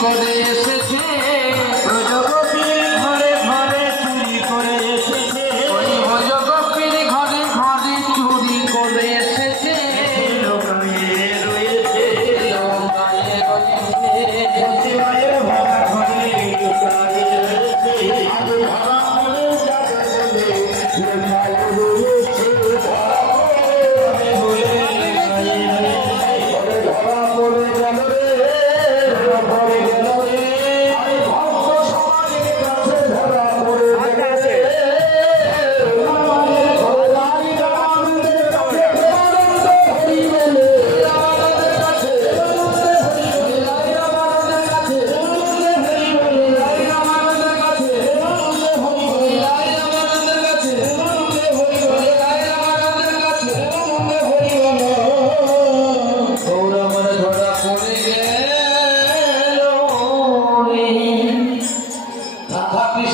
করে এসেছে।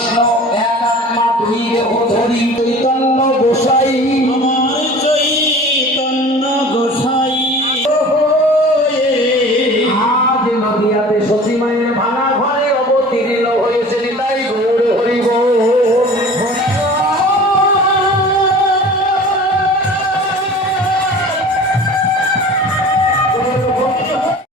কৃষ্ণ এক আত্মা দুই দেহ ধরি চৈতন্য